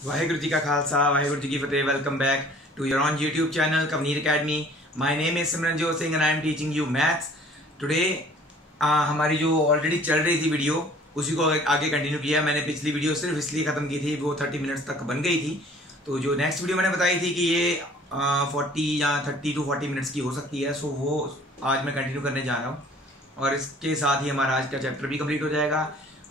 वाहेगुरु जी का खालसा वाहेगुरु जी की फतेह। Welcome back to your own YouTube channel कवनीर academy. My name is Simranjot Singh and I am teaching you maths today. हमारी जो ऑलरेडी चल रही थी वीडियो उसी को आगे कंटिन्यू किया। मैंने पिछली वीडियो सिर्फ इसलिए ख़त्म की थी, वो 30 मिनट्स तक बन गई थी। तो जो नेक्स्ट वीडियो मैंने बताई थी कि ये 40 या 30 to 40 मिनट्स की हो सकती है, सो वो आज मैं कंटिन्यू करने जा रहा हूँ और इसके साथ ही हमारा आज का चैप्टर भी कंप्लीट हो जाएगा।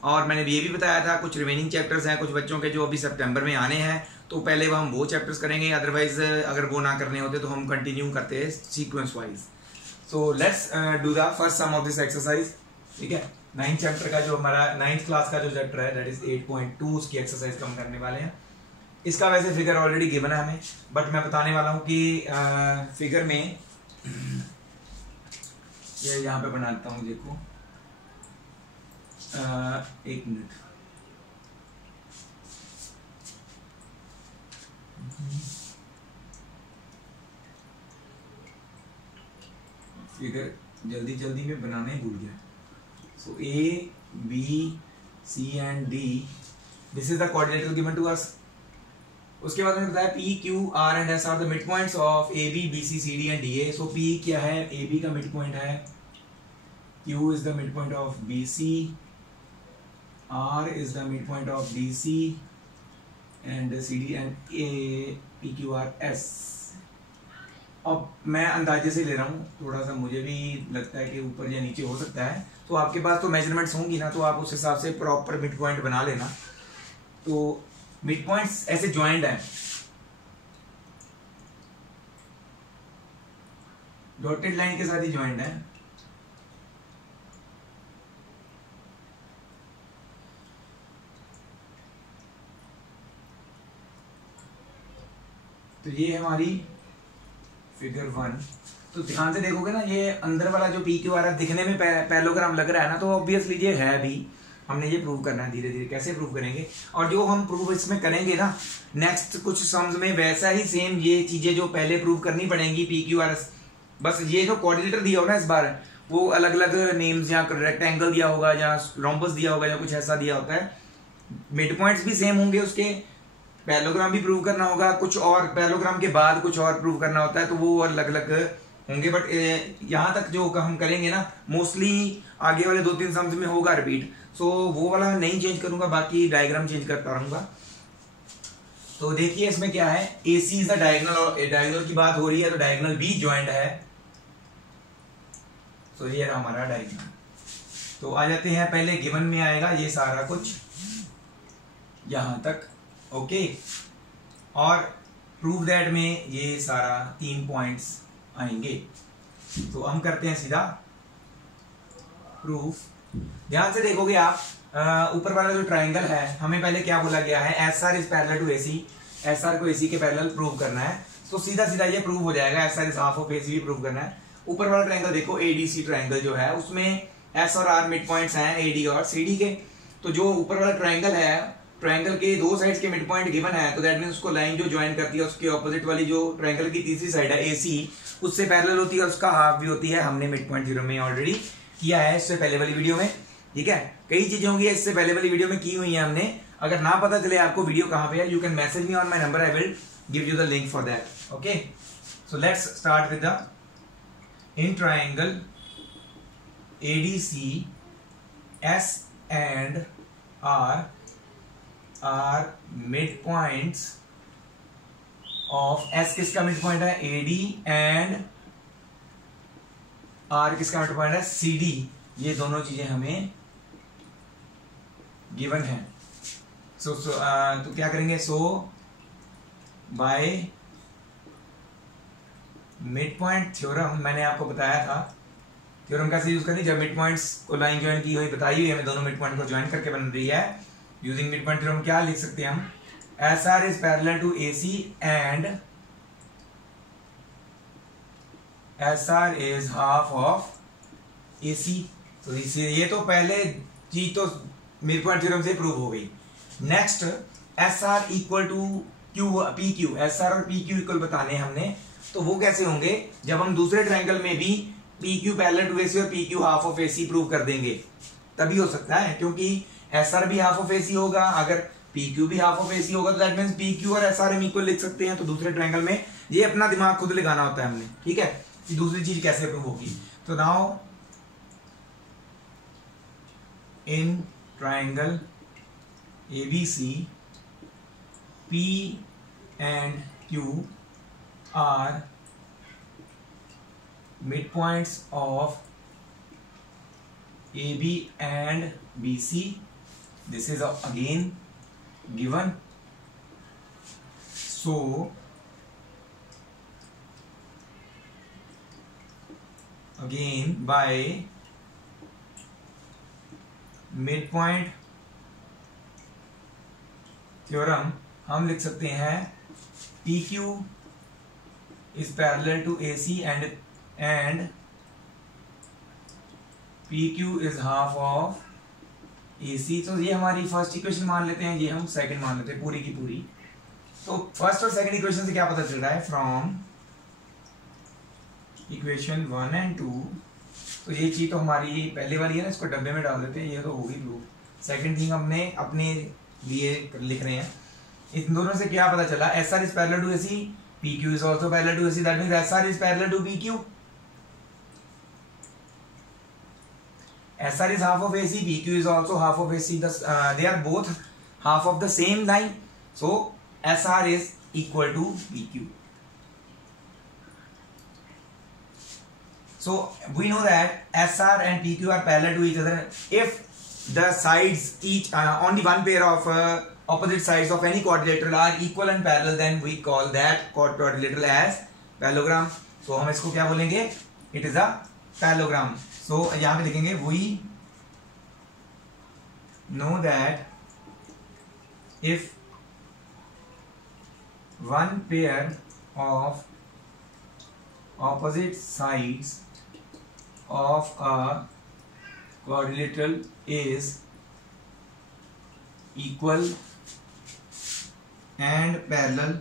और मैंने ये भी बताया था कुछ रिमेनिंग चैप्टर्स हैं कुछ बच्चों के जो अभी सितंबर में आने हैं, तो पहले हम वो चैप्टर्स करेंगे, अदरवाइज अगर वो ना करने होते तो हम कंटिन्यू करते हैं sequence wise. So let's do the first sum of this exercise. ठीक है, 9th चैप्टर का जो हमारा 9th क्लास का जो चैप्टर है दैट इज 8.2, उसकी एक्सरसाइज हम करने वाले हैं। इसका वैसे फिगर ऑलरेडी गिवन है हमें, बट मैं बताने वाला हूँ कि फिगर में ये यहाँ पे बनाता हूँ, देखो एक मिनट। फिगर जल्दी जल्दी में बनाने भूल गया। So A B C and D, this is the coordinator given to us. उसके बाद मैंने बताया P Q R and S R the mid points of A B B C C D and D A. So P क्या है, A B का mid point है, Q is the mid point of B C, R is the midpoint of DC and CD and A PQRS। अब मैं अंदाजे से ले रहा हूँ, थोड़ा सा मुझे भी लगता है कि ऊपर या नीचे हो सकता है, तो आपके पास तो मेजरमेंट्स होंगी ना, तो आप उस हिसाब से प्रॉपर मिड पॉइंट बना लेना। तो मिड पॉइंट्स ऐसे ज्वाइंट हैं, डॉटेड लाइन के साथ ही ज्वाइंट है। तो ये हमारी फिगर 1। तो ध्यान से देखोगे ना, ये अंदर वाला जो पी क्यू आर दिखने में पैरेललोग्राम लग रहा है ना, तो ऑब्वियसली ये है भी। हमने ये प्रूव करना है धीरे धीरे, कैसे प्रूव करेंगे। और जो हम प्रूव इसमें करेंगे ना नेक्स्ट कुछ सम्स में, वैसा ही सेम ये चीजें जो पहले प्रूव करनी पड़ेंगी पी क्यू आर एस, बस ये जो कोऑर्डिनेटर दिया होगा ना इस बार, वो अलग अलग नेम्स, या रेक्टेंगल दिया होगा या रोम्बस दिया होगा या कुछ ऐसा दिया होता है। मिड पॉइंट्स भी सेम होंगे, उसके पैरेललोग्राम भी प्रूव करना होगा, कुछ और पैरेललोग्राम के बाद कुछ और प्रूव करना होता है, तो वो अलग अलग होंगे। बट यहाँ तक जो हम करेंगे ना, मोस्टली आगे वाले 2-3 सम्स में होगा रिपीट। सो वो वाला नहीं चेंज करूंगा, बाकी डायग्राम चेंज करता रहूंगा। तो देखिए इसमें क्या है, ए सी इज द डायगोनल, और डायगोनल की बात हो रही है तो डायगोनल भी ज्वाइंट है। तो ये रहा हमारा डायगोनल। तो आ जाते हैं, पहले गिवन में आएगा ये सारा कुछ यहां तक, ओके। और प्रूव दैट में ये सारा 3 पॉइंट्स आएंगे। तो हम करते हैं सीधा प्रूफ। ध्यान से देखोगे आप, ऊपर वाला जो ट्राइंगल है, हमें पहले क्या बोला गया है, S R is parallel to A C, S R को एसी के पैरेलल प्रूव करना है। तो सीधा सीधा ये प्रूव हो जाएगा, S R is half of A C भी प्रूव करना है। ऊपर वाला ट्राइंगल देखो, एडीसी ट्राइंगल जो है, उसमें एस और आर मिड पॉइंट्स हैं एडी और सीडी के। तो जो ऊपर वाला ट्राइंगल है, ट्रायंगल के 2 साइड्स के मिड पॉइंट गिवन है, तो दैट मींस उसको लाइन जो ज्वाइन करती है उसके ऑपोजिट वाली जो ट्रायंगल की तीसरी साइड है एसी, उससे पैरेलल होती है और उसका हाफ भी होती है। हमने मिड पॉइंट 0 में ऑलरेडी किया है इससे पहले वाली वीडियो में। ठीक है, कई चीजें होंगी इससे पहले वाली वीडियो में की हुई है हमने। अगर ना पता चले आपको वीडियो कहां पे है, you can message me on my number, I will give you the link for that. Okay, so let's start with the in triangle A D C S and R are midpoints of S किसका mid point है, AD, and R किसका mid point है, CD। ये दोनों चीजें हमें given है। तो क्या करेंगे, सो बाय मिड पॉइंट थ्योरम, मैंने आपको बताया था थ्योरम कैसे यूज करनी, जब मिड पॉइंट्स को लाइन ज्वाइन की हुई बताई हुई हमें, दोनों मिड पॉइंट को ज्वाइन करके बन रही है। यूजिंग मिड पॉइंट थ्योरम क्या लिख सकते हैं हम, S R is parallel to A C and S R is half of A C. तो ये तो पहले चीज तो मिड पॉइंट थ्योरम से प्रूव हो गई। Next, S R equal to Q P Q, S R और पी क्यू इक्वल बताने हमने, तो वो कैसे होंगे, जब हम दूसरे ट्रायंगल में भी P Q parallel to AC और P Q half of AC prove कर देंगे, तभी हो सकता है, क्योंकि एस आर भी हाफ ऑफ एसी होगा। अगर पी क्यू भी हाफ ऑफ ए सी होगा, तो दैट मीन्स पी क्यू और एस आर हम इक्वल लिख सकते हैं। तो दूसरे ट्रायंगल में ये अपना दिमाग खुद लगाना होता है हमने, ठीक है, कि दूसरी चीज कैसे प्रूव होगी। तो now in triangle ABC P and Q are midpoints of AB and BC. This is again given. So again by midpoint theorem हम लिख सकते हैं PQ is parallel to AC and PQ is half of AC। तो ये हमारी first equation मान लेते हैं, ये हम सेकंड मान लेते हैं पूरी की पूरी। तो फर्स्ट और सेकंड इक्वेशन से क्या पता चल रहा है, फ्रॉम इक्वेशन 1 and 2। तो ये चीज तो हमारी पहले वाली है ना, इसको डब्बे में डाल देते हैं, ये तो होगी प्रूफ। सेकंड थिंग हमने अपने लिए लिख रहे हैं, इन दोनों से क्या पता चला, S R is parallel to A C, P Q is also parallel to A C, that means S R is parallel to P Q. S R is half of A C, P Q is also half of A C, they are both half of the same line, so S R is equal to P Q. So we know that SR and PQ are parallel to each other if the sides each only one pair of opposite sides of any quadrilateral are equal and parallel, then we call that quadrilateral as parallelogram. So हम इसको क्या बोलेंगे, it is a parallelogram. So यहाँ पे लिखेंगे we know that if one pair of opposite sides of a quadrilateral is equal and parallel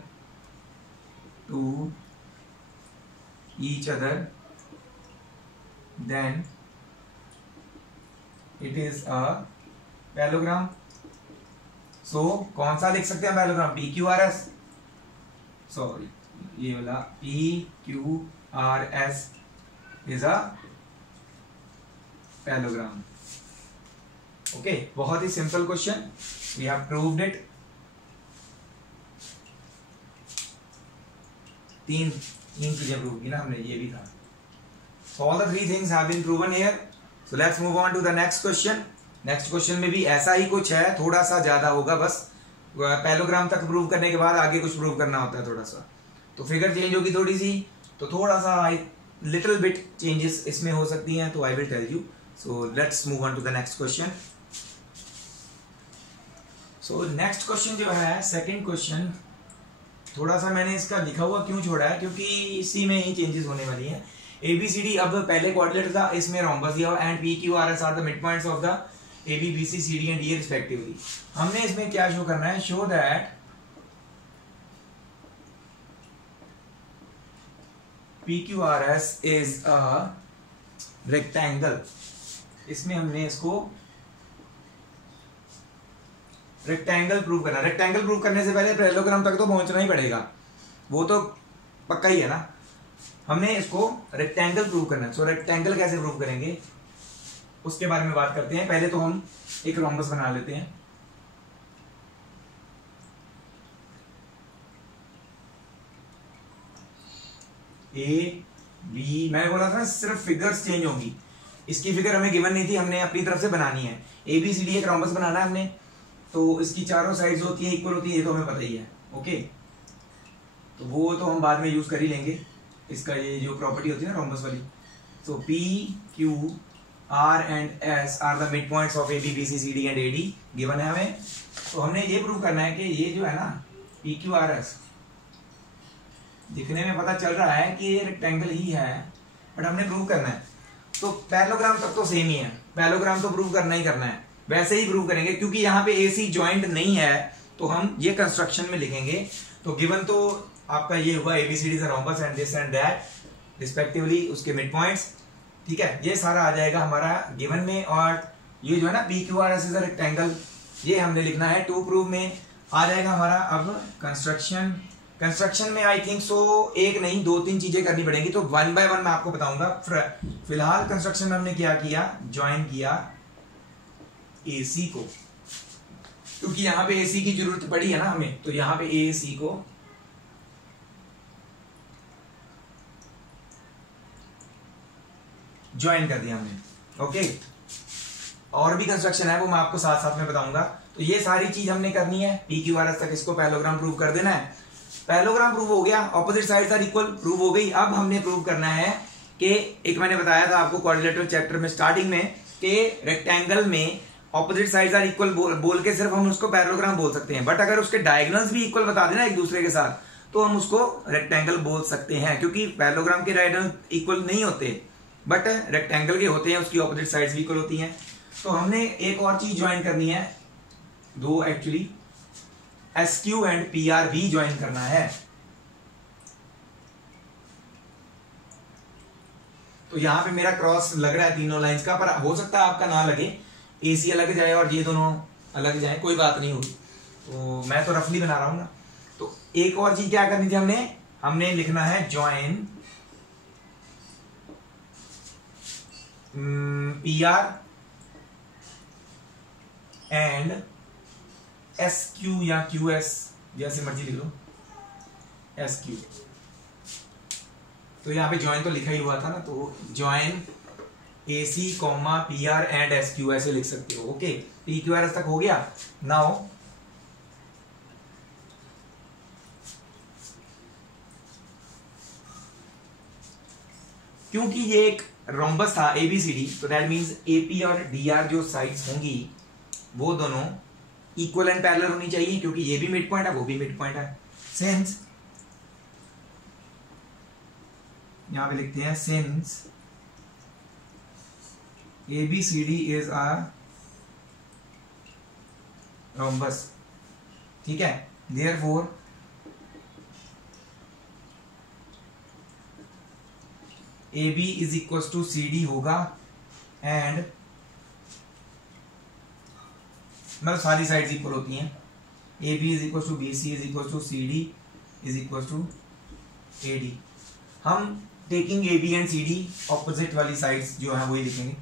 to each other, then it is a parallelogram. So कौन सा लिख सकते हैं parallelogram, P Q R S, sorry ये वाला P Q R S is a parallelogram. Okay, बहुत ही simple question, we have proved it. तीन चीजें प्रूव की ना हमने, ये भी था। So all the three things have been proven here. So let's move on to the next question. Next question में भी ऐसा ही कुछ है, थोड़ा सा ज्यादा होगा, बस पैरेललोग्राम तक प्रूव करने के बाद आगे कुछ प्रूव करना होता है थोड़ा सा, तो फिगर चेंज होगी थोड़ी सी, तो थोड़ा सा लिटिल बिट चेंजेस इसमें हो सकती हैं, तो I will tell you. So let's move on to the next question. So next question जो है सेकंड क्वेश्चन, थोड़ा सा मैंने इसका लिखा हुआ क्यों छोड़ा है, क्योंकि इसी में ही चेंजेस होने वाली हैं। ABCD अब पहले क्वाड्रिलेटरल था, इसमें रोम्बस दिया हुआ, and PQRS are the mid points of the AB BC CD and E respectively. हमने इसमें क्या शो करना है, show that PQRS is a rectangle. इसमें हमने इसको रेक्टेंगल प्रूव करना। रेक्टेंगल प्रूव करने से पहले पैरेललोग्राम तक तो पहुंचना ही पड़ेगा, वो तो पक्का ही है ना। हमने इसको रेक्टेंगल प्रूव करना है। सो रेक्टेंगल कैसे प्रूव करेंगे उसके बारे में बात करते हैं। पहले तो हम एक रोम्बस बना लेते हैं। ए बी, मैंने बोला था सिर्फ फिगर्स चेंज होंगी, इसकी फिगर हमें गिवन नहीं थी, हमने अपनी तरफ से बनानी है। ABCD एक रोम्बस बनाना है हमने, तो इसकी चारों साइड्स होती है इक्वल होती है, ये तो हमें पता ही है। ओके, तो वो तो हम बाद में यूज कर ही लेंगे, इसका ये जो प्रॉपर्टी होती है ना रोम्बस वाली। So P Q R and S are the mid points of AB BC CD and AD given है हमें। तो हमने ये प्रूव करना है कि ये जो है ना PQRS, दिखने में पता चल रहा है कि ये रेक्टेंगल ही है, बट हमने प्रूव करना है। तो पैरेललोग्राम तक तो सेम ही है, पैरेललोग्राम तो प्रूव करना ही करना है, वैसे ही प्रूव करेंगे, क्योंकि यहाँ पे AC जॉइंट नहीं है तो हम ये कंस्ट्रक्शन में लिखेंगे। तो गिवन तो आपका ये हुआ ABCD is a rhombus and this and that respectively, उसके मिड पॉइंट्स, ठीक है, ये सारा आ जाएगा हमारा गिवन में। और ये जो है ना PQRS इज अ रेक्टेंगल, ये हमने लिखना है। टू प्रूव में आ जाएगा हमारा अब कंस्ट्रक्शन में आई थिंक सो एक नहीं 2-3 चीजें करनी पड़ेंगी, तो 1 बाय 1 मैं आपको बताऊंगा। फिलहाल कंस्ट्रक्शन में हमने क्या किया, ज्वाइन किया एसी को, क्योंकि यहां पे एसी की जरूरत पड़ी है ना हमें, तो यहां पे एसी को ज्वाइन कर दिया हमने। ओके, और भी कंस्ट्रक्शन है वो मैं आपको साथ साथ में बताऊंगा। तो ये सारी चीज हमने करनी है। पी क्यू आर एस तक इसको पैरेललोग्राम प्रूव कर देना है। पैरेललोग्राम प्रूव हो गया, opposite sides are equal prove हो गई। अब हमने प्रूव करना है कि एक मैंने बताया था आपको क्वाड्रिलेटरल चैप्टर में स्टार्टिंग में कि रेक्टेंगल में ऑपोजिट साइड्स आर इक्वल बोल के सिर्फ हम उसको पैरेललोग्राम बोल सकते हैं, बट अगर उसके डायगोनल्स भी इक्वल बता देना एक दूसरे के साथ तो हम उसको रेक्टेंगल बोल सकते हैं, क्योंकि पैरेललोग्राम के डायगोनल इक्वल नहीं होते बट रेक्टेंगल के होते हैं, उसकी ऑपोजिट साइड्स भी इक्वल होती हैं। तो हमने एक और चीज ज्वाइन करनी है, दो actually, S Q and P R भी ज्वाइन करना है। तो यहां पे मेरा क्रॉस लग रहा है तीनों लाइंस का, पर हो सकता है आपका ना लगे, एसी अलग जाए और ये दोनों अलग जाए, कोई बात नहीं होगी। तो मैं तो रफली बना रहा हूं ना। तो एक और चीज क्या करनी थी हमने लिखना है join P R and S Q या क्यू एस, जैसे मर्जी लिख लो, एस क्यू। तो यहां पे ज्वाइन तो लिखा ही हुआ था ना, तो join A C comma P R and S Q ऐसे लिख सकते हो। Okay, P Q R S तक हो गया। नाउ क्योंकि ये एक रोम्बस था एबीसीडी, तो दैट मींस एपी और डीआर जो साइड्स होंगी वो दोनों इक्वल एंड पैरेलल होनी चाहिए, क्योंकि ये भी मिड पॉइंट है वो भी मिड पॉइंट है। सिंस यहां पे लिखते हैं since ABCD is a rhombus, ठीक है, therefore AB is equal to C D होगा, एंड मतलब सारी साइड्स इक्वल होती हैं। AB is equal to B C is equal to C D is equal to A D. हम taking AB and CD opposite वाली sides जो है वही लिखेंगे।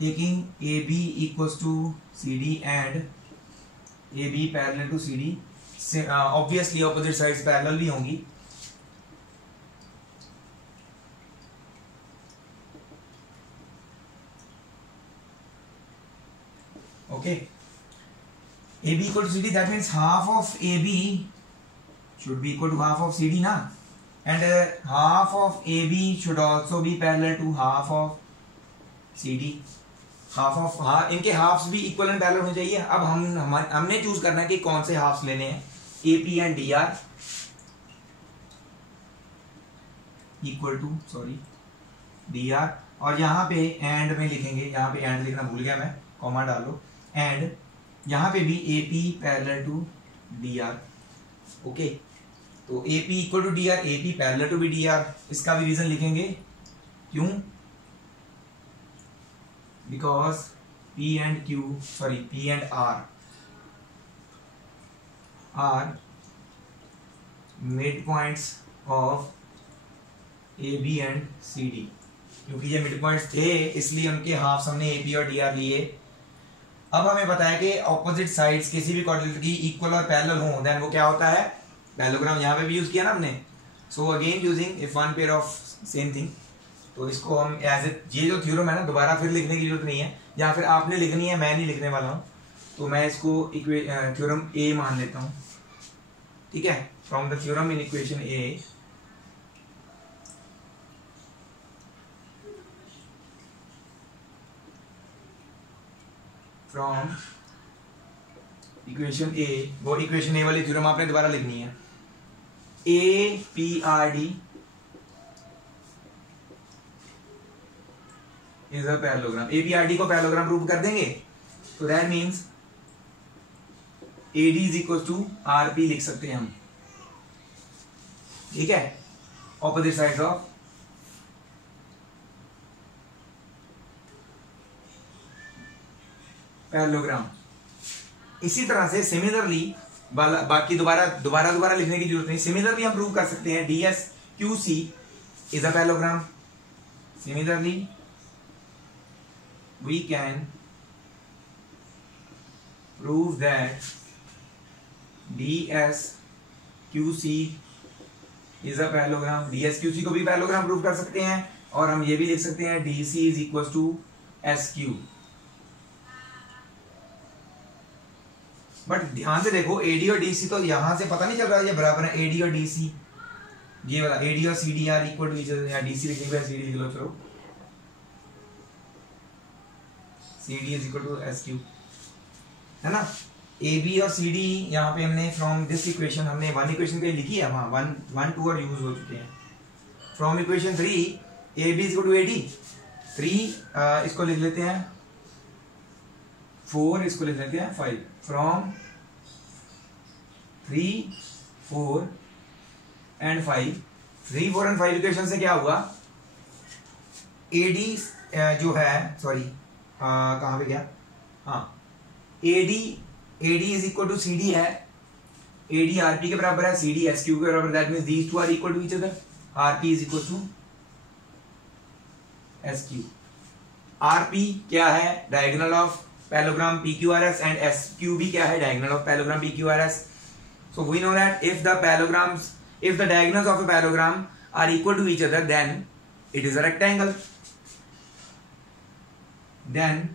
Taking AB equal to CD and AB parallel to CD, obviously opposite sides parallel भी होंगी। Okay, AB equal to CD, that means half of AB should be equal to half of CD ना, and half of AB should also be parallel to half of CD. इनके halves भी equal and parallel होने चाहिए। अब हमने choose करना है कि कौन से हाफ्स लेने हैं। AP and DR equal to DR, और यहाँ पे एंड में लिखेंगे, यहाँ पे एंड लिखना भूल गया मैं, कॉमा डालो, एंड यहां पे भी AP parallel to DR। Okay, तो AP equal to DR, AP parallel to DR, इसका भी रीजन लिखेंगे। क्यों? Because P and R are mid points of AB and CD। क्योंकि ये मिड पॉइंट्स थे इसलिए उनके हाफ्स हमने AP और DR लिए। अब हमें पता है कि ऑपोजिट साइड्स किसी भी क्वाड्रिलेटरल की इक्वल और पैरेलल हो, देन वो क्या होता है, पैरेललोग्राम। यहां पे भी यूज किया ना हमने। So again using if one pair of same thing, तो इसको हम एज ए, ये जो थ्योरम है ना दोबारा फिर लिखने की जरूरत नहीं है, या फिर आपने लिखनी है, मैं नहीं लिखने वाला हूं, तो मैं इसको थ्योरम ए मान लेता हूं। ठीक है, from the theorem in equation A from equation A, वो इक्वेशन ए वाली थ्योरम आपने दोबारा लिखनी है। A P R D is a parallelogram. A P R D को पैरेललोग्राम प्रूव कर देंगे, तो that means A D is equal to R P लिख सकते हैं हम। ठीक है, ऑपोजिट साइड्स ऑफ पैरेललोग्राम। इसी तरह से सिमिलरली बाकी दोबारा लिखने की जरूरत नहीं, सिमिलरली हम प्रूव कर सकते हैं DSQC is a parallelogram. Similarly we can prove that DSQC is a parallelogram. DSQC को भी पैरेललोग्राम प्रूव कर सकते हैं, और हम ये भी लिख सकते हैं DC is equal to SQ। But ध्यान से देखो, AD और DC तो यहां से पता नहीं चल रहा है ये बराबर है AD और DC, ये वाला AD और CD are equal to each other, या DC लिखने पे CD लिख लो, चलो CD is equal to SQ, है ना। AB और CD यहाँ पे हमने फ्रॉम दिस इक्वेशन, हमने वन इक्वेशन पे लिखी है, वहां 1 2 और यूज हो चुके हैं। From equation 3 AB is equal to AD, 3 इसको लिख लेते हैं 4, इसको लिख लेते हैं 5। फ्रॉम 3 4 एंड 5, 3 4 एंड 5 इक्वेशन से क्या हुआ, AD जो है, सॉरी कहां पे गया, हाँ AD is equal to CD है, AD RP के बराबर है, CD SQ के बराबर, that means these two are equal to each other. RP is equal to SQ। RP क्या है, diagonal of parallelogram PQRS, and SQ भी क्या है, diagonal of parallelogram PQRS। So we know that if the diagonals of a parallelogram are equal to each other, then it is a rectangle. Then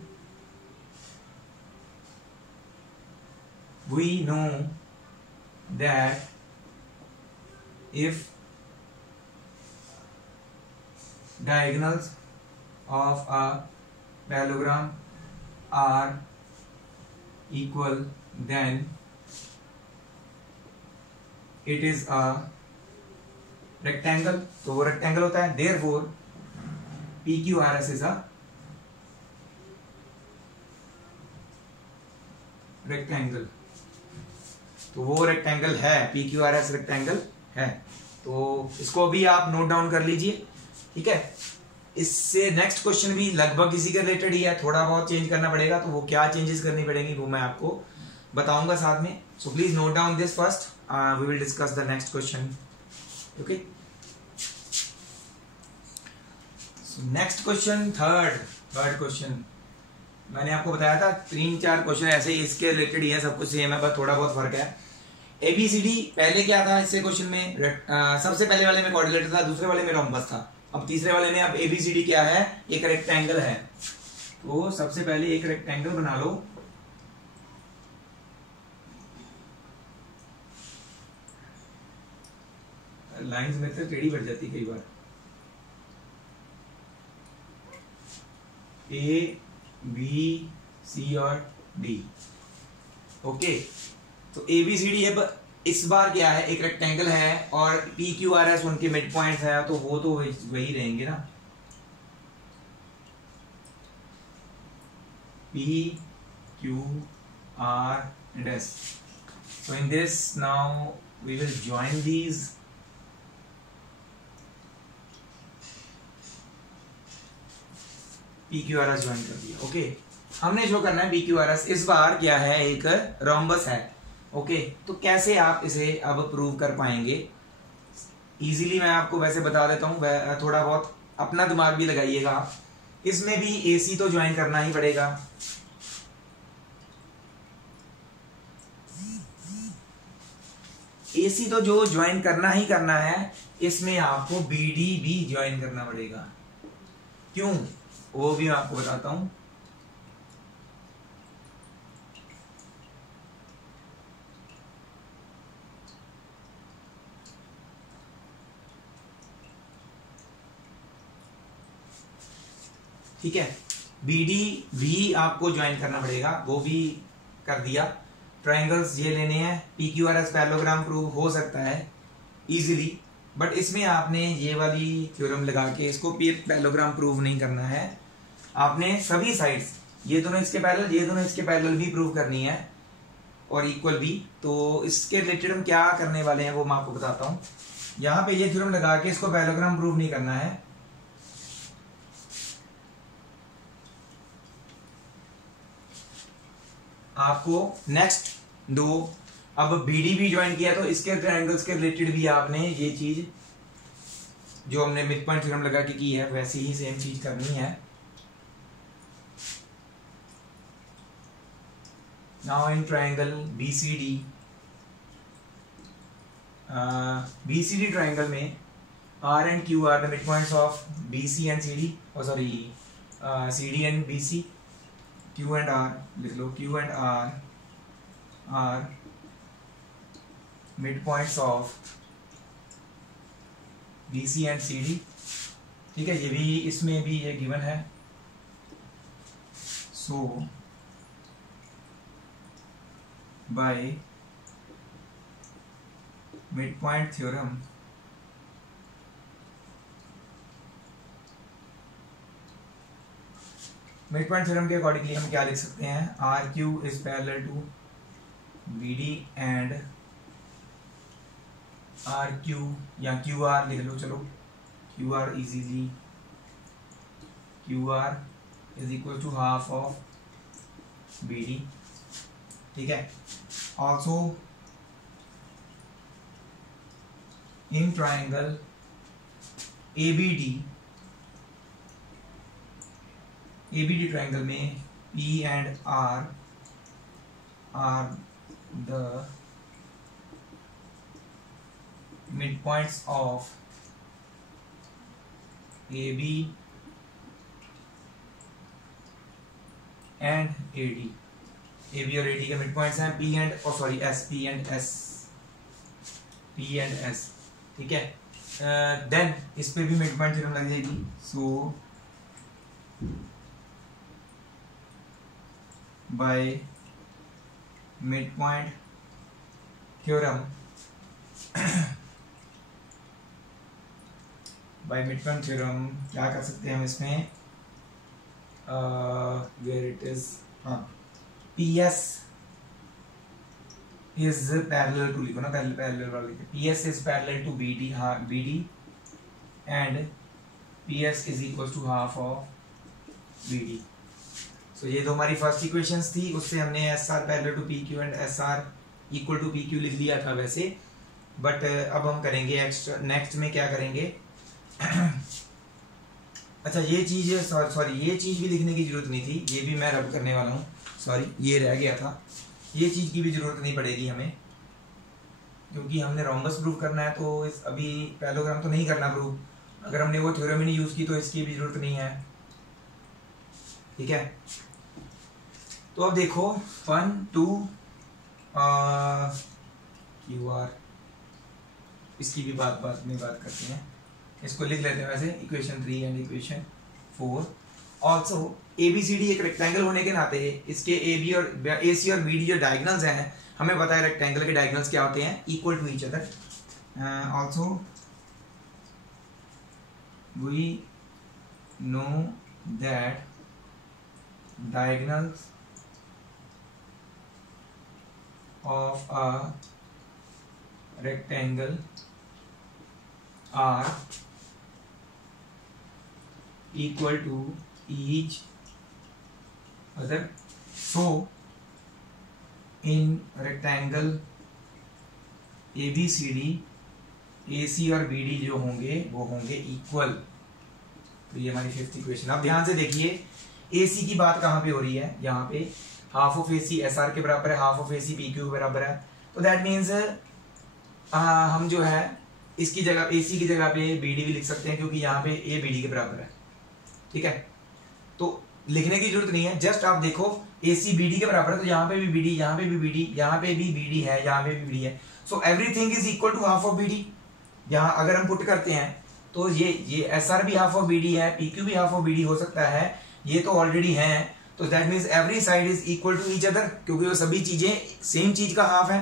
we know that if diagonals of a parallelogram are equal, then it is a rectangle। तो वो rectangle होता है, therefore PQRS is a rectangle। तो वो rectangle है, PQRS rectangle है। तो इसको भी आप नोट डाउन कर लीजिए, ठीक है। इससे नेक्स्ट क्वेश्चन भी लगभग इसी के रिलेटेड ही है, थोड़ा बहुत चेंज करना पड़ेगा, तो वो क्या चेंजेस करनी पड़ेंगी वो मैं आपको बताऊंगा साथ में। So please note down this first, we will discuss the next question, okay. Next question, third question, मैंने आपको बताया था 3-4 क्वेश्चन ऐसे ही इसके रिलेटेड ही है, सब कुछ सेम है, बस थोड़ा बहुत फर्क है। ABCD पहले क्या था इससे क्वेश्चन में, सबसे पहले वाले में क्वाड्रिलेटरल था, दूसरे वाले में रोम्बस था, अब तीसरे वाले में अब ABCD क्या है, एक रेक्टेंगल है। तो सबसे पहले एक रेक्टेंगल बना लो, लाइंस में से टेढ़ी बढ़ जाती कई बार। A B C और D, ओके। तो ABCD है, इस बार क्या है, एक रेक्टेंगल है और PQRS उनके मिड पॉइंट है, तो वो तो वही रहेंगे ना, PQR and S। So in this now we will join these, PQRS join कर दिया, ओके। हमने जो करना है PQRS, इस बार क्या है, एक रोम्बस है, ओके। तो कैसे आप इसे अब प्रूव कर पाएंगे, इजीली मैं आपको वैसे बता देता हूं, थोड़ा बहुत अपना दिमाग भी लगाइएगा। इसमें भी AC तो ज्वाइन करना ही पड़ेगा, AC तो जो ज्वाइन करना ही करना है, इसमें आपको BD भी ज्वाइन करना पड़ेगा। क्यों, वो भी मैं आपको बताता हूं। ठीक है, BD भी आपको ज्वाइन करना पड़ेगा, वो भी कर दिया। ट्रायंगल्स ये लेने हैं, PQRS पैरेललोग्राम प्रूव हो सकता है इजीली, बट इसमें आपने ये वाली थ्योरम लगा के इसको पैरेललोग्राम प्रूव नहीं करना है, आपने सभी साइड्स, ये दोनों इसके पैरेलल, ये दोनों इसके पैरेलल भी प्रूव करनी है, और इक्वल भी। तो इसके रिलेटेड हम क्या करने वाले हैं वो मैं आपको बताता हूं। यहां पे ये थ्योरम लगा के इसको पैरेललोग्राम प्रूव नहीं करना है, आपको नेक्स्ट दो, अब बीडी भी ज्वाइन किया तो इसके ट्रायंगल्स के रिलेटेड भी आपने ये चीज जो हमने मिड पॉइंट थ्योरम लगा के की है वैसे ही सेम चीज करनी है। Now in triangle BCD triangle में R and Q are the midpoints of BC and CD, CD and BC, Q and R लिख लो, Q and R are midpoints of BC and CD। ठीक है, ये भी इसमें भी ये गिवन है। So by midpoint theorem midpoint theorem के अकॉर्डिंगली हम क्या लिख सकते हैं, R Q is parallel to B D and R Q या क्यू आर लिख लो, चलो Q R easily, Q R is equal to half of B D. ठीक है, also in triangle ABD triangle में P and R are the midpoints of AB and AD। AB और AD के midpoints हैं P and P and S। ठीक है, then इस पे भी मिडपॉइंट थ्योरम लग जाएगी। सो बाय मिडपॉइंट थ्योरम क्या कर सकते हैं हम इसमें, where it is, PS is parallel to लिखो ना, parallel वाला लिखो, PS is parallel to BD, हाँ BD and PS is equal to half of BD। so ये तो हमारी फर्स्ट इक्वेशंस थी, उससे हमने SR parallel to PQ and SR equal to PQ लिख लिया था वैसे, बट अब हम करेंगे नेक्स्ट में क्या करेंगे अच्छा ये चीज ये चीज भी लिखने की जरूरत नहीं थी, ये भी मैं रब करने वाला हूँ, ये रह गया था, ये चीज की भी जरूरत नहीं पड़ेगी हमें, क्योंकि हमने रोम्बस प्रूव करना है तो अभी पैरेललोग्राम तो नहीं करना प्रूव, अगर हमने वो थ्योरम ही नहीं यूज की तो इसकी भी जरूरत नहीं है। ठीक है, तो अब देखो 1 2 QR, इसकी भी बात में बात करते हैं, इसको लिख लेते हैं वैसे, equation 3 and equation 4। Also ABCD एक रेक्टेंगल होने के नाते इसके AB और AC और BD जो डायगोनल्स हैं, हमें पता है रेक्टेंगल के डायगोनल्स क्या होते हैं, equal to each other. Also we know that diagonals of a rectangle are equal to each other। so in rectangle ABCD AC और BD जो होंगे वो होंगे इक्वल। तो ये हमारी फिफ्थ इक्वेशन। अब ध्यान से देखिए AC की बात कहाँ पे हो रही है, यहाँ पे हाफ ऑफ AC SR के बराबर है, हाफ ऑफ AC PQ के बराबर है, तो दैट मीन्स हम जो है इसकी जगह AC की जगह पे BD भी लिख सकते हैं, क्योंकि यहाँ पे A BD के बराबर है। ठीक है, तो लिखने की जरूरत नहीं है, जस्ट आप देखो AC BD के बराबर है, तो यहाँ पे भी BD, यहाँ पे भी BD, यहाँ पे भी BD है, यहाँ पे भी BD है, so everything is equal to half of BD। यहाँ अगर हम पुट करते हैं तो ये SR भी हाफ ऑफ BD है, PQ भी हाफ ऑफ BD हो सकता है, ये तो ऑलरेडी है, तो that means every side is equal to each other, क्योंकि वो सभी चीजें सेम चीज का हाफ है।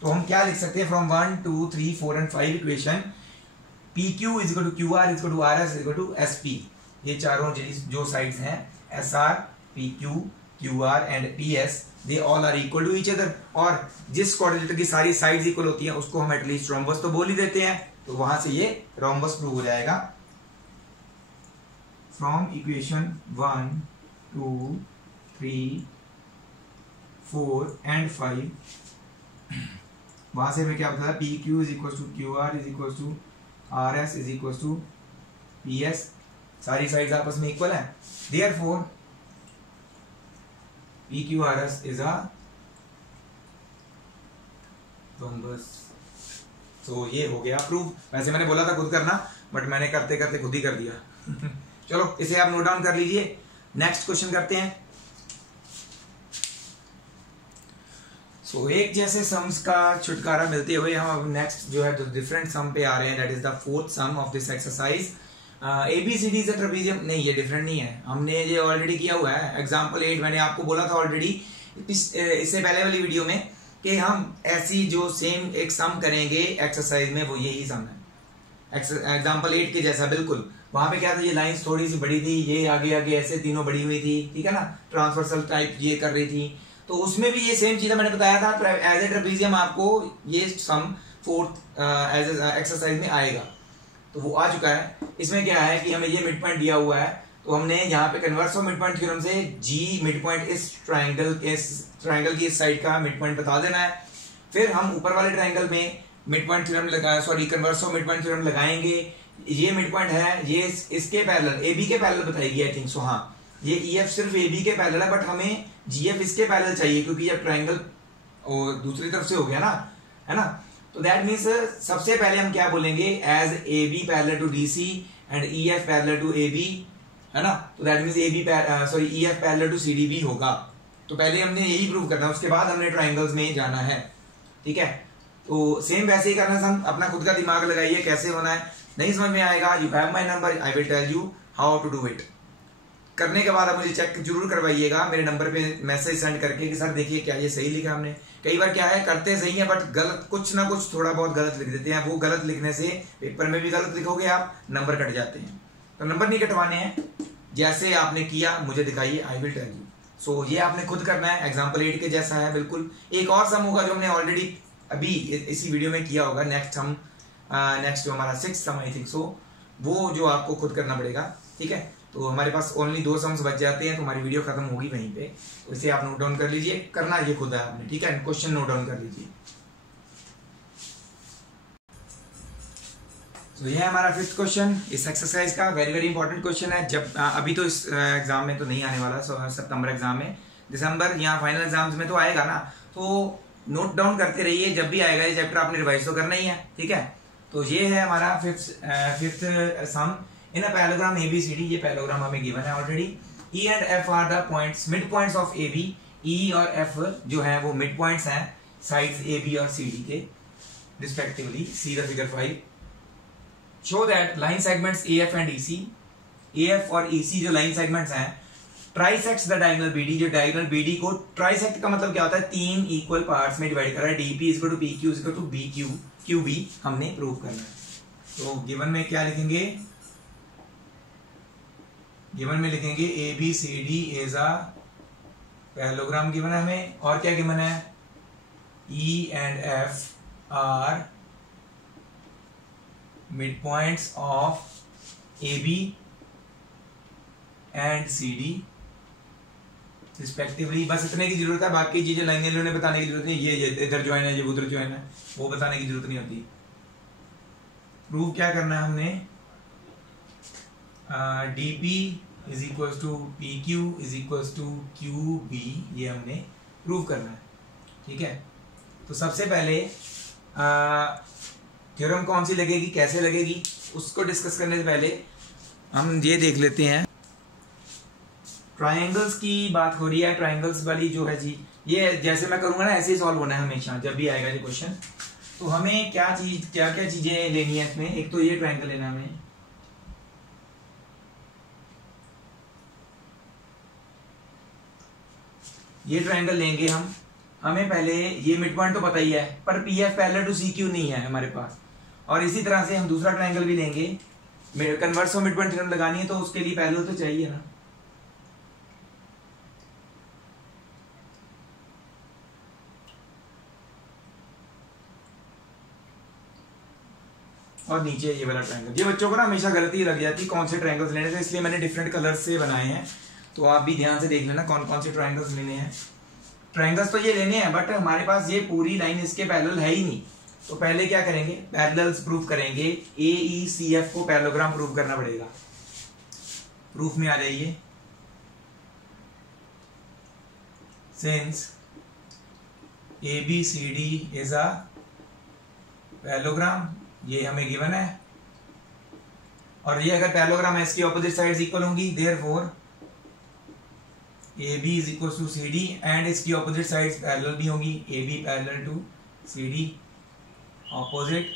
तो हम क्या लिख सकते हैं, from 1 2 3 4 and 5 equation, PQ is equal to QR is equal to RS is equal to SP। ये चारों जो साइड्स हैं SR PQ QR and PS, they all are equal to each other, और जिस क्वाड्रिलेटर की सारी साइड्स इक्वल होती हैं उसको हम एटलीस्ट रोम्बस तो बोल ही देते हैं, तो वहां से ये रोम्बस प्रूव हो जाएगा। फ्रॉम इक्वेशन 1 2 3 4 एंड 5, वहां से हमें क्या पता है, P Q is equal to Q R is equal to R S is equal to P S, सारी साइड्स आपस में इक्वल है, therefore P Q R S is a rhombus. तो ये हो गया प्रूव। वैसे मैंने बोला था खुद करना, बट मैंने करते करते खुद ही कर दिया। चलो इसे आप नोट डाउन कर लीजिए। नेक्स्ट क्वेश्चन करते हैं। एक जैसे सम्स का छुटकारा मिलते हुए हम अब नेक्स्ट जो है डिफरेंट सम पे आ रहे हैं, that is the fourth some of this exercise. ABCD is a trapezium, नहीं ये डिफरेंट नहीं है, हमने ये ऑलरेडी किया हुआ है। एग्जांपल 8 मैंने आपको बोला था ऑलरेडी इससे पहले वाली वीडियो में कि हम ऐसी जो सेम एक सम करेंगे एक्सरसाइज में, वो यही सम है एग्जांपल 8 के जैसा बिल्कुल। वहां पे क्या था, ये लाइंस थोड़ी सी बड़ी थी, ये आगे आगे ऐसे तीनों बड़ी हुई थी, ठीक है ना, ट्रांसवर्सल टाइप ये कर रही थी। तो उसमें भी ये सेम चीज मैंने बताया था, एज ए ट्रेपेजियम आपको ये सम फोर्थ एज एक्सरसाइज में आएगा, तो वो आ चुका है। इसमें क्या है कि हमें ये मिड पॉइंट दिया हुआ है, तो हमने यहाँ पे converse of mid point theorem से जी मिड पॉइंट इस ट्राइंगल की इस साइड का मिड पॉइंट बता देना है। फिर हम ऊपर वाले ट्राइंगल में मिड पॉइंट थ्योरम लगाए, sorry converse of mid point theorem लगाएंगे। ये मिड पॉइंट है, ये इसके पैरेलल AB के पैरेलल बताएगी आई थिंक सो। हाँ, ये EF सिर्फ AB के पैरेलल है, बट हमें GF इसके पैरेलल चाहिए क्योंकि ये ट्राइंगल दूसरी तरफ से हो गया ना, है ना। तो दैट मीन्स सबसे पहले हम क्या बोलेंगे, as AB parallel to DC and EF parallel to AB, है ना। तो that means EF parallel to CDB होगा। तो पहले हमने यही प्रूव करना है, उसके बाद हमने ट्राइंगल्स में जाना है, ठीक है। तो सेम वैसे ही करना, हम अपना खुद का दिमाग लगाइए कैसे होना है। नहीं समझ में आएगा, you have my number, I will tell you how to do it. करने के बाद आप मुझे चेक जरूर करवाइएगा मेरे नंबर पे मैसेज सेंड करके कि सर देखिए क्या ये सही लिखा हमने। कई बार क्या है, करते सही है बट गलत, कुछ ना कुछ थोड़ा बहुत गलत लिख देते हैं। वो गलत लिखने से पेपर में भी गलत लिखोगे आप, नंबर कट जाते हैं। तो नंबर नहीं कटवाने हैं, जैसे आपने किया मुझे दिखाइए, आई विल टेल यू। ये आपने खुद करना है, एग्जाम्पल 8 के जैसा है बिल्कुल। एक और सम होगा जो हमने ऑलरेडी अभी इसी वीडियो में किया होगा, नेक्स्ट जो हमारा 6th some I think so, वो जो आपको खुद करना पड़ेगा, ठीक है। तो हमारे पास ओनली 2 सम्स बच जाते हैं, तो हमारी वीडियो खत्म होगी वहीं पे। तो इसे आप नोट डाउन कर लीजिए, करना ये खुद है आपने, ठीक है। क्वेश्चन नोट डाउन कर लीजिए। तो ये है हमारा 5th क्वेश्चन इस एक्सरसाइज का, वेरी वेरी इंपॉर्टेंट क्वेश्चन है। जब अभी तो इस एग्जाम में तो नहीं आने वाला, सितंबर एग्जाम में, दिसंबर या फाइनल एग्जाम्स में तो आएगा ना। तो नोट डाउन करते रहिए, जब भी आएगा ये चैप्टर आपने रिवाइज तो करना ही है, ठीक है। तो ये है हमारा 5th sum in a parallelogram ABCD। ये पैरेललोग्राम हमें गिवन है already. E and F are the points, mid points of AB। E और F जो है वो मिड पॉइंट्स हैं साइड्स AB और CD के respectively. See the figure 5। Show that line segments AF and EC, AF और EC जो लाइन सेगमेंट्स हैं, ट्राइसेक्ट्स द डायगोनल BD, जो डायगोनल BD को, ट्राइसेक्ट का मतलब क्या होता है, 3 इक्वल पार्ट्स में डिवाइड कर रहा है। DP equal to PQ equal to BQ, QB हमने प्रूव करना है। तो गिवन में क्या लिखेंगे, गिवन में लिखेंगे ABCD is a parallelogram given है हमें। और क्या गिवन है, E and F are mid points of AB and CD respectively. बस इतने की जरूरत है, बाकी चीजें लाइनें लोने बताने की जरूरत नहीं। ये इधर ज्वाइन है, ये उधर ज्वाइन है, वो बताने की जरूरत नहीं होती। प्रूव क्या करना है हमने, DP is equal to PQ is equal to QB, ये हमने प्रूव करना है, ठीक है। तो सबसे पहले थ्योरम कौन सी लगेगी, कैसे लगेगी, उसको डिस्कस करने से पहले हम ये देख लेते हैं। ट्रायंगल्स की बात हो रही है, ट्रायंगल्स वाली जो है जी, ये जैसे मैं करूंगा ना ऐसे ही सॉल्व होना है हमेशा जब भी आएगा ये क्वेश्चन। तो हमें क्या क्या चीजें लेनी है इसमें, एक तो ये ट्रायंगल लेना है हमें, ये ट्रायंगल लेंगे हम। हमें पहले ये मिड पॉइंट तो पता ही है, पर PF पैरेलल टू CQ नहीं है हमारे पास। और इसी तरह से हम दूसरा ट्रायंगल भी लेंगे, converse of mid point theorem लगानी है, तो उसके लिए पैरेलल तो चाहिए ना। और नीचे ये वाला ट्रायंगल। ये बच्चों को ना हमेशा गलती लग जाती है कौन से ट्रायंगल्स लेने से, इसलिए मैंने डिफरेंट कलर्स से बनाए हैं। तो आप भी ध्यान से देख लेना कौन कौन से ट्रायंगल्स लेने हैं। ट्रायंगल्स तो ये लेने हैं, बट हमारे पास ये पूरी लाइन इसके पैरेलल है ही नहीं। तो पहले क्या करेंगे, पैरेलल्स प्रूफ करेंगे। AECF को पैरेललोग्राम प्रूफ करना पड़ेगा। प्रूफ में आ जाइए। Since ABCD is a parallelogram, ये हमें गिवन है, और ये अगर पैरेललोग्राम है इसकी ऑपोजिट साइड्स इक्वल होंगी, therefore AB is equal to CD and इसकी ऑपोजिट साइड्स पैरेलल भी होंगी, AB parallel to CD, opposite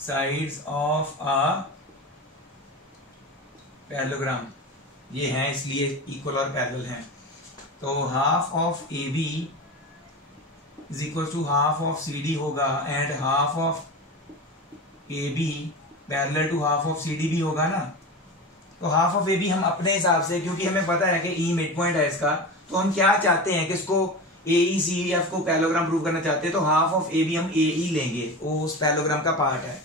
sides of a parallelogram ये हैं इसलिए इक्वल और पैरेलल हैं। तो half of AB is equal to half of CD होगा and half of AB parallel to half of CD भी होगा ना। तो हाफ ऑफ AB हम अपने हिसाब से, क्योंकि हमें पता है कि E मिड पॉइंट है इसका, तो हम क्या चाहते हैं कि इसको AECF को पैरेललोग्राम प्रूव करना चाहते हैं, तो हाफ ऑफ AB हम AE लेंगे, वो उस पैरेललोग्राम का पार्ट है,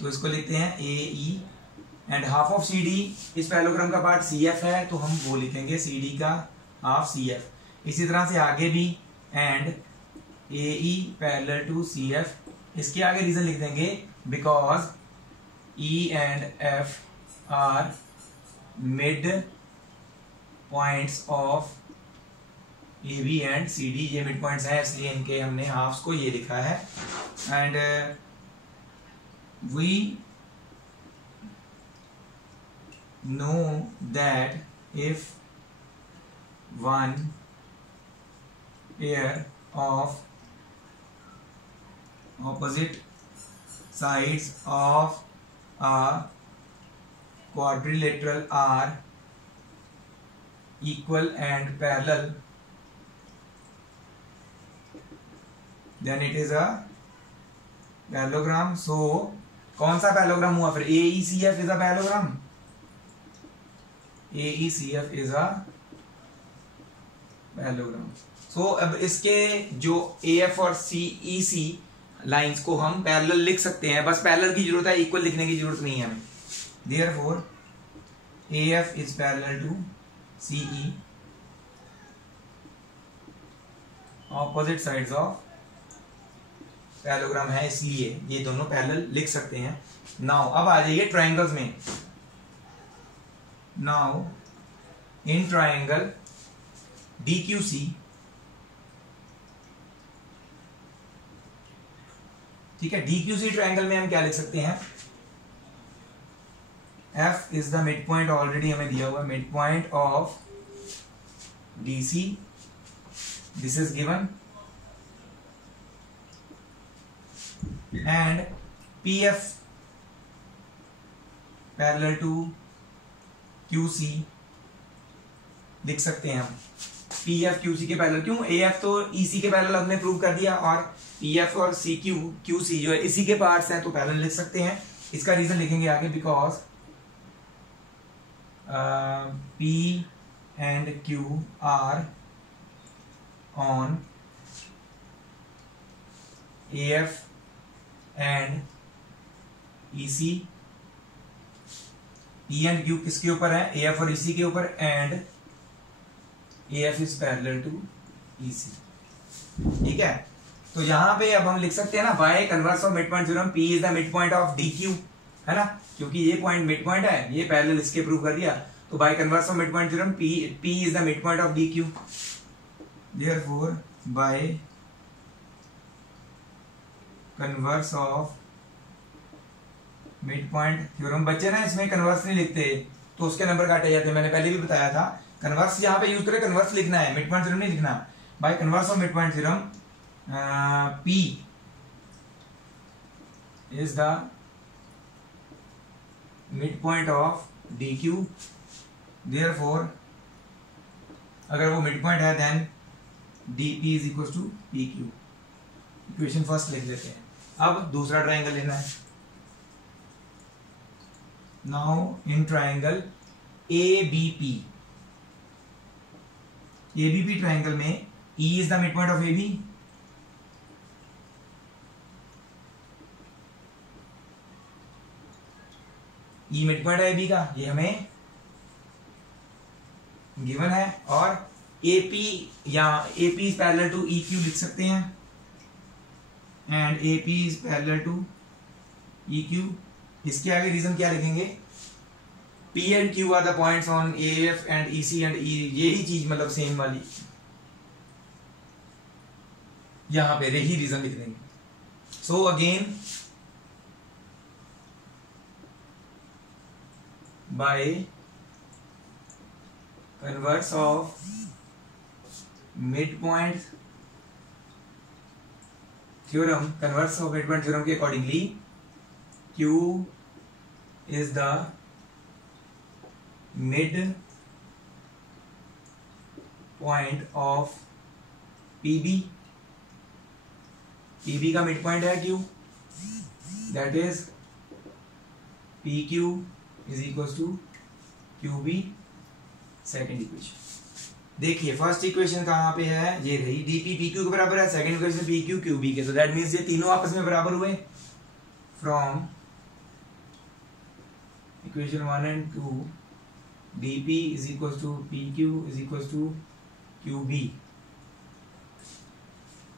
तो इसको लिखते हैं AE and half of CD इस पैरेललोग्राम का पार्ट CF है, तो हम वो लिखेंगे CD का हाफ CF। इसी तरह से आगे भी and AE parallel to CF, इसके आगे रीजन लिख देंगे because E and F are mid points of AB and CD, ये मिड पॉइंट्स हैं इसलिए इनके हमने हाफ्स को ये लिखा है। And we know that if one pair of opposite sides of a quadrilateral are equal and parallel, then it is a parallelogram. So कौन सा पैरेललोग्राम हुआ फिर? AECF is a parallelogram. AECF is a parallelogram. So अब इसके जो AF और CEC lines को हम पैरेलल लिख सकते हैं, बस पैरेलल की जरूरत है, इक्वल लिखने की जरूरत नहीं है हमें। Therefore AF is parallel to CE, opposite sides of parallelogram है इसलिए ये दोनों पैरेलल लिख सकते हैं। नाउ अब आ जाइए ट्रायंगल्स में। नाउ इन ट्रायंगल DQC, ठीक है, DQC ट्रायंगल में हम क्या लिख सकते हैं? F is the mid point, already हमें दिया हुआ mid point of DC, this is given, and PF parallel to QC लिख सकते हैं हम। PF QC के पैरेलल, क्यों? AF तो EC के पैरेलल हमने प्रूव कर दिया, और PF और QC जो है इसी के पार्ट्स हैं, तो पैरेलल लिख सकते हैं। इसका रीजन लिखेंगे आगे, because P and Q are on AF and EC। P and Q किसके ऊपर है? AF और EC के ऊपर, and AF is parallel to EC, ठीक है। तो यहां पे अब हम लिख सकते हैं ना, bye converse of mid point theorem P is the mid point of DQ, है ना, क्योंकि ये पॉइंट मिड पॉइंट है, ये पैरेलल इसके प्रूव कर दिया, तो bye converse of mid point theorem P is the mid point of DQ। Therefore by converse of mid point theorem, बच्चे ना इसमें कन्वर्स नहीं लिखते तो उसके नंबर काटे जाते हैं, मैंने पहले भी बताया था। कन्वर्स यहाँ पे यूज करें, कन्वर्स लिखना है, मिड पॉइंट थ्योरम नहीं लिखना। Bye converse of mid point theorem P is the midpoint of DQ, therefore अगर वो midpoint है then DP is equals to PQ। Equation first लिख लेते हैं। अब दूसरा ट्राइंगल लेना है। Now in triangle ABP, ABP triangle में E is the midpoint of AB, mid point है AB का, ये हमें गिवन है, और AP या AP is parallel to EQ लिख सकते हैं, and AP is parallel to EQ। इसके आगे रीजन क्या लिखेंगे, P and Q are the points on AF and EC and E, यही चीज मतलब सेम वाली यहां पे यही रीजन लिख देंगे। So again bye converse of midpoint theorem, converse of midpoint theorem के accordingly Q is the mid point of PB, PB का मिड पॉइंट है Q, that is PQ is equals to QB। Second equation देखिए, first equation कहां पे है, ये रही dP PQ के बराबर है, सेकेंड इक्वेशन PQ QB के, तो दैट मींस ये तीनों आपस में बराबर हुए। From equation 1 and 2 dP is equal to PQ is equal to QB,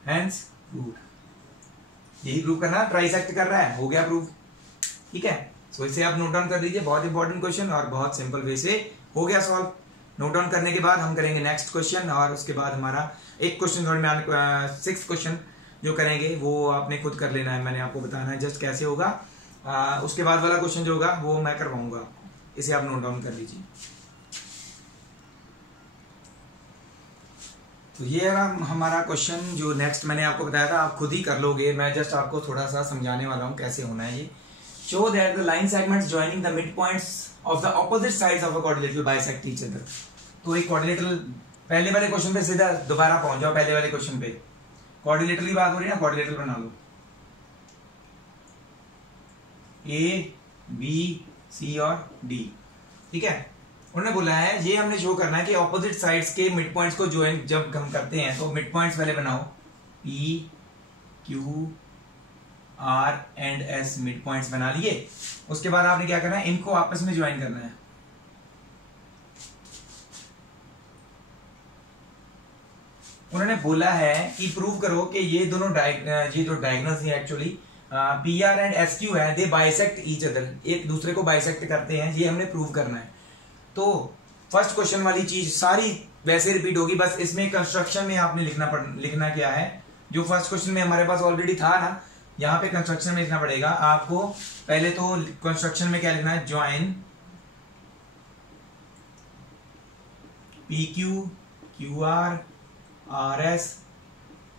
hence prove. यही प्रूव करना, ट्राइसेक्ट कर रहा है, हो गया प्रूव। ठीक है, सो इसे आप नोट डाउन कर लीजिए, बहुत इंपॉर्टेंट क्वेश्चन और बहुत सिंपल वे से हो गया सॉल्व। नोट डाउन करने के बाद हम करेंगे नेक्स्ट क्वेश्चन, और उसके बाद हमारा एक क्वेश्चन में 6 क्वेश्चन जो करेंगे वो आपने खुद कर लेना है, मैंने आपको बताना है जस्ट कैसे होगा। उसके बाद वाला क्वेश्चन जो होगा वो मैं करवाऊंगा आपको, इसे आप नोट डाउन कर लीजिए। तो ये हमारा क्वेश्चन जो नेक्स्ट मैंने आपको बताया था, आप खुद ही कर लोगे, मैं जस्ट आपको थोड़ा सा समझाने वाला हूँ कैसे होना है ये। Show that the line segments joining the mid points of the opposite sides of a quadrilateral bisect each other. तो एक क्वाड्रिलेटरल, पहले वाले क्वेश्चन पे सीधा दोबारा पहुंच जाओ, पहले वाले क्वेश्चन पे क्वाड्रिलेटरल की बात हो रही है ना, क्वाड्रिलेटरल बना लो, A B C और D। ठीक है, उन्होंने बोला है ये हमने शो करना है कि ऑपोजिट साइड्स के मिड पॉइंट्स को ज्वाइन जब हम करते हैं तो मिड पॉइंट्स पहले बनाओ, P Q R and S mid points बना लिए। उसके बाद आपने क्या करना है, इनको आपस में ज्वाइन करना है। उन्होंने बोला है कि प्रूव करो कि ये दोनों ये जो डायगोनल्स हैं एक्चुअली PR एंड SQ है, दे बाइसेक्ट ईच अदर, एक दूसरे को बाइसेक्ट करते हैं, ये हमने प्रूव करना है। तो फर्स्ट क्वेश्चन वाली चीज सारी वैसे रिपीट होगी, बस इसमें कंस्ट्रक्शन में आपने लिखना क्या है, जो फर्स्ट क्वेश्चन में हमारे पास ऑलरेडी था ना, यहाँ पे कंस्ट्रक्शन में लिखना पड़ेगा आपको। पहले तो कंस्ट्रक्शन में क्या लिखना है, join PQ QR RS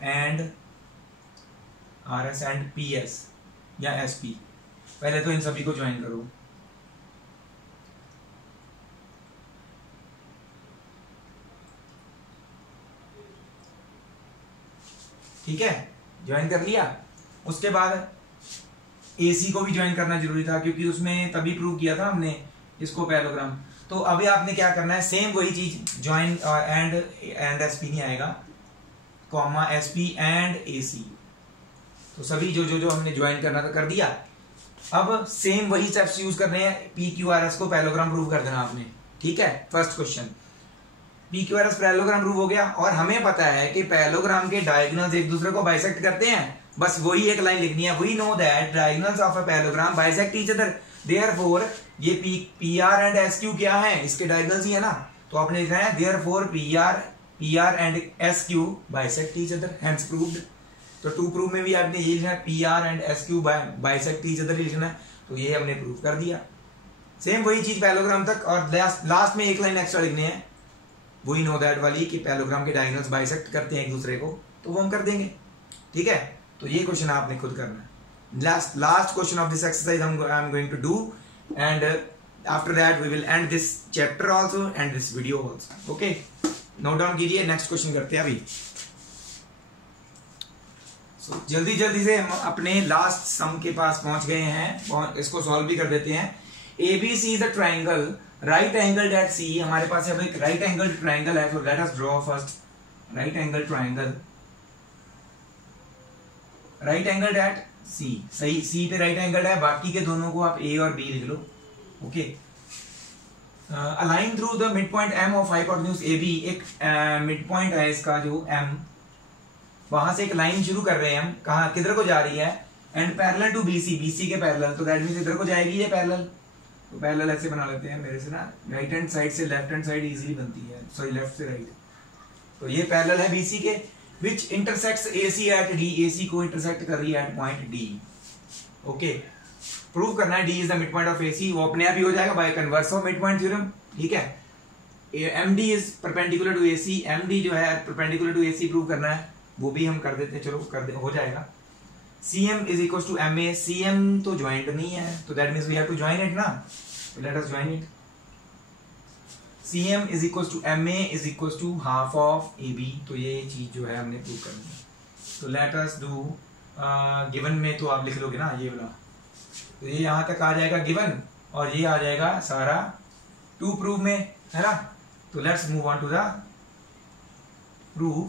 and PS या SP, पहले तो इन सभी को ज्वाइन करो। ठीक है, ज्वाइन कर लिया। उसके बाद AC को भी ज्वाइन करना जरूरी था, क्योंकि उसमें तभी प्रूव किया था हमने इसको पैरेललोग्राम। तो अभी आपने क्या करना है, सेम वही चीज, ज्वाइन एंड SP नहीं आएगा, कॉमा SP एंड AC। तो सभी जो हमने ज्वाइन करना था कर दिया। अब सेम वही स्टेप्स यूज करने हैं, PQRS को पैरेललोग्राम प्रूव कर देना आपने। ठीक है, first question PQRS parallelogram prove हो गया, और हमें पता है कि पैरेललोग्राम के डायगोनल्स एक दूसरे को बाइसेक्ट करते हैं, बस वही एक लाइन लिखनी है, we know that diagonals of a parallelogram bisect each other, therefore ये PR एंड SQ क्या है, इसके डायगोनल्स ही है ना, तो आपने लिखना है therefore PR and SQ bisect each other, hence proved. तो टू प्रूव में भी आपने ये लिखना है, PR and SQ bisect each other लिखना है, तो ये हमने प्रूव कर दिया। सेम वही चीज पैरेललोग्राम तक, और लास्ट में एक लाइन एक्स्ट्रा लिखनी है, वही नो दैट वाली कि पैरेललोग्राम के डायगोनल्स बाइसेक्ट करते हैं एक दूसरे को, तो वो हम कर देंगे। ठीक है, तो ये क्वेश्चन आपने खुद करना है। Last question of this exercise I am going to do, and after that we will end this chapter also end this video also. Okay, note down कीजिए, नेक्स्ट क्वेश्चन करते हैं अभी। जल्दी से हम अपने लास्ट सम के पास पहुंच गए हैं, इसको सॉल्व भी कर देते हैं। ABC is a triangle, right angled at C, हमारे पास अब एक right angled triangle है, तो let us draw first right angled triangle, right angled at C, सही C पे right angled है, बाकी के दोनों को आप A और B लिख लो। Okay, a line through the mid point M of hypotenuse A B, एक मिड पॉइंट है इसका जो एम, वहां से एक लाइन शुरू कर रहे हैं हम, कहा किधर को जा रही है, and parallel to B C, B C के पैरेलल, तो दैट मींस इधर को जाएगी ये पैरेलल, तो पैरेलल ऐसे बना लेते हैं मेरे से ना, राइट हैंड साइड से लेफ्ट हैंड साइड इजीली बनती है, सॉरी लेफ्ट से राइट, तो ये पैरेलल है बीसी के, which intersects AC at D, AC को इंटरसेक्ट कर रही है at point D. Okay, prove करना है D is the mid point of AC, वो अपने आप ही हो जाएगा by converse of mid point theorem. ठीक है, MD is perpendicular to AC, MD जो है परपेंडिकुलर टू एसी प्रूव करना है, वो भी हम कर देते हैं, चलो कर दे, हो जाएगा। CM is equal to MA, CM तो ज्वाइंट नहीं है, तो that means we have to join it ना, तो let us join it. CM is equal to MA is equal to half of AB, तो ये चीज जो है हमने प्रूव करनी है, तो लेट अस डू, गिवन में तो आप लिख लोगे ना ये वाला, तो ये यहां तक आ जाएगा गिवन, और ये आ जाएगा सारा टू प्रूव में, है ना। तो let's move on to the proof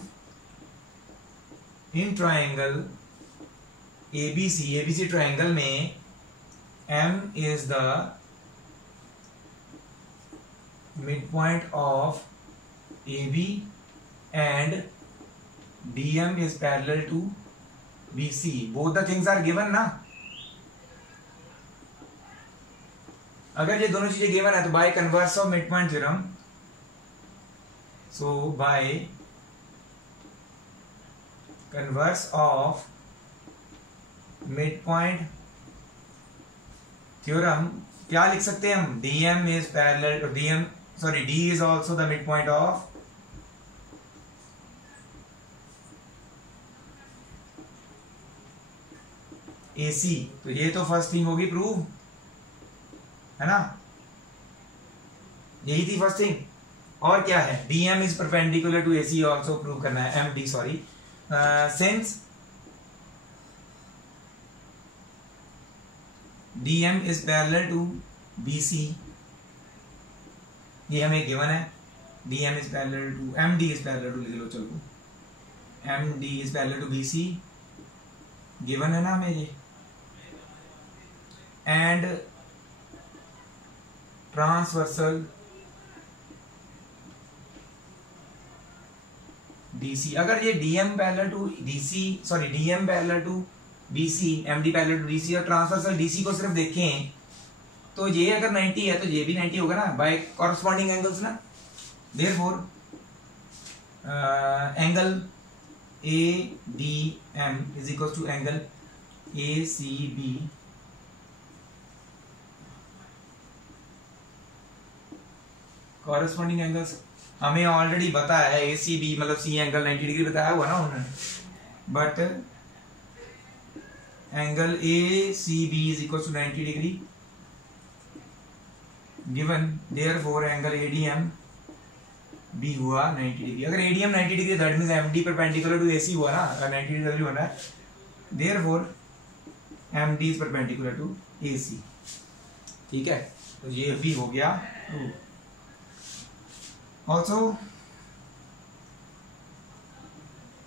in triangle ABC, ABC triangle में M is the midpoint of AB and DM is parallel to BC. Both the things are given ना। अगर ये दोनों चीजें गिवन है तो bye converse of mid point theorem, so bye converse of mid point theorem क्या लिख सकते हैं हम, DM is parallel to DM, sorry D is also the midpoint of AC, तो ये तो फर्स्ट थिंग होगी प्रूव, है ना, यही थी फर्स्ट थिंग। और क्या है, DM is perpendicular to AC also prove करना है, MD sorry, since DM is parallel to BC, ये हमें गिवन है, DM is parallel to MD is parallel to लिख लो, चलो MD is parallel to BC given है ना हमें ये, एंड ट्रांसवर्सल DC, अगर ये DM parallel to DC, sorry DM parallel to BC, MD parallel to DC और ट्रांसवर्सल DC को सिर्फ देखें तो ये अगर 90 है तो ये भी 90 होगा ना, बाय कॉरस्पॉन्डिंग एंगल्स ना। Therefore angle ADM is equal to angle ACB corresponding angles हमें ऑलरेडी बताया है, ACB मतलब C एंगल 90 डिग्री बताया हुआ ना उन्होंने, but angle ACB is equal to 90 degree given, therefore angle ADM भी हुआ 90 डिग्री। अगर ADM 90 degree that means MD perpendicular to AC हुआ ना, अगर 90 डिग्री होना है, therefore MD is perpendicular to AC। ठीक है, तो ये भी हो गया true. Also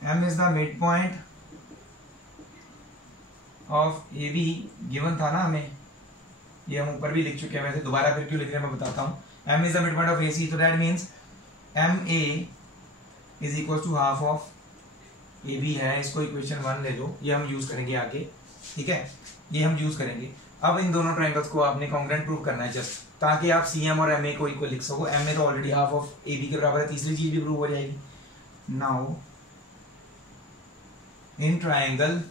M is the midpoint of AB given था ना हमें, ये हम ऊपर भी लिख चुके हैं, वैसे दोबारा फिर क्यों लिख रहे हैं मैं बताता हूँ। M is the midpoint of AC, तो that means MA is equal to half of AB है, इसको इक्वेशन 1 ले लो, ये हम यूज करेंगे आगे। ठीक है, ये हम यूज करेंगे। अब इन दोनों ट्रायंगल्स को आपने कॉन्ग्रुएंट प्रूव करना है जस्ट, ताकि आप CM और MA को इक्वल लिख सको। MA तो ऑलरेडी हाफ ऑफ AB के बराबर है, तीसरी चीज भी प्रूव हो जाएगी। नाउ इन ट्रायंगल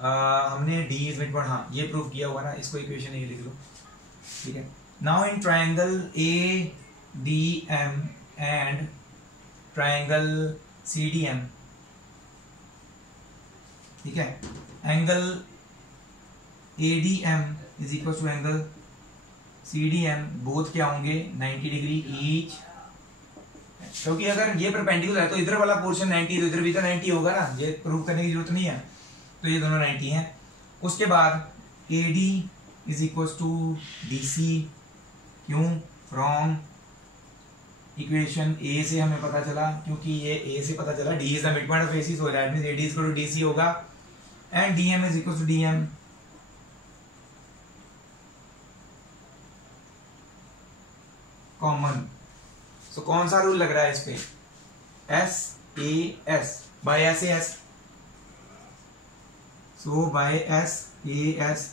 हमने D इज मिडपॉइंट, हाँ ये प्रूव किया हुआ ना, इसको इक्वेशन ये लिख लो। ठीक है, now in triangle ADM and triangle CDM, ठीक है, angle ADM is equal to angle CDM, both क्या होंगे 90 डिग्री ईच, क्योंकि अगर ये परपेंडिकुलर है तो इधर वाला पोर्शन 90 तो इधर भी तो 90 होगा ना, ये प्रूव करने की जरूरत नहीं है, तो ये दोनों 90 हैं। उसके बाद AD is equal to DC, क्यों, फ्रॉम इक्वेशन A से हमें पता चला, क्योंकि ये A से पता चला D is the midpoint of AC, so that means AD is equal to DC होगा, and DM is equal to DM। Common. सो कौन सा रूल लग रहा है इस पे? S A S, by S A S. So by S A S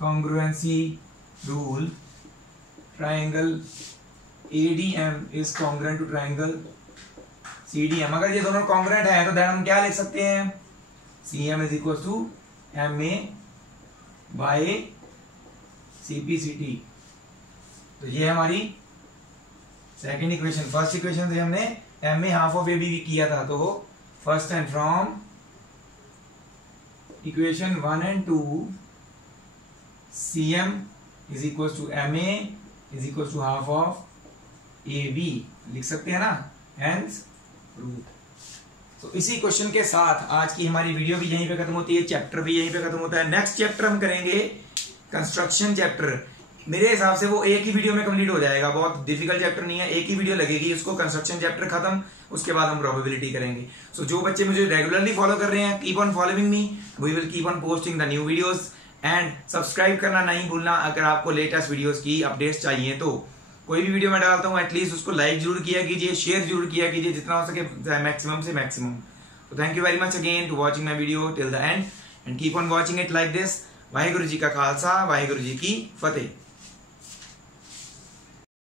congruency rule, triangle ADM is congruent to triangle CDM। अगर ये दोनों congruent है तो then हम क्या लिख सकते हैं? CM is equals to MA by CPCT। तो ये हमारी सेकेंड इक्वेशन। फर्स्ट इक्वेशन से हमने MA हाफ ऑफ AB किया था, तो first and from equation 1 and 2 CM is equals to MA is equals to half of AB लिख सकते हैं ना, hence रूट। तो इसी क्वेश्चन के साथ आज की हमारी वीडियो भी यहीं पे खत्म होती है, चैप्टर भी यहीं पे खत्म होता है। नेक्स्ट चैप्टर हम करेंगे कंस्ट्रक्शन चैप्टर। मेरे हिसाब से वो एक ही वीडियो में कंप्लीट हो जाएगा, बहुत डिफिकल्ट चैप्टर नहीं है, एक ही वीडियो लगेगी उसको। कंस्ट्रक्शन चैप्टर खत्म, उसके बाद हम प्रोबेबिलिटी करेंगे। सो जो बच्चे मुझे रेगुलरली फॉलो कर रहे हैं, keep on following me, we will keep on posting the new videos. And subscribe करना नहीं भूलना अगर आपको लेटेस्ट वीडियोस की अपडेट्स चाहिए। तो कोई भी वीडियो मैं डालता हूँ एटलीस्ट उसको लाइक जरूर किया कीजिए, शेयर जरूर किया कीजिए, जितना हो सके मैक्सिमम से मैक्सिमम। तो thank you very much again to watching my video till the end and keep on watching it like this. Waheguru ji का खालसा, वाहिगुरु जी की फतेह।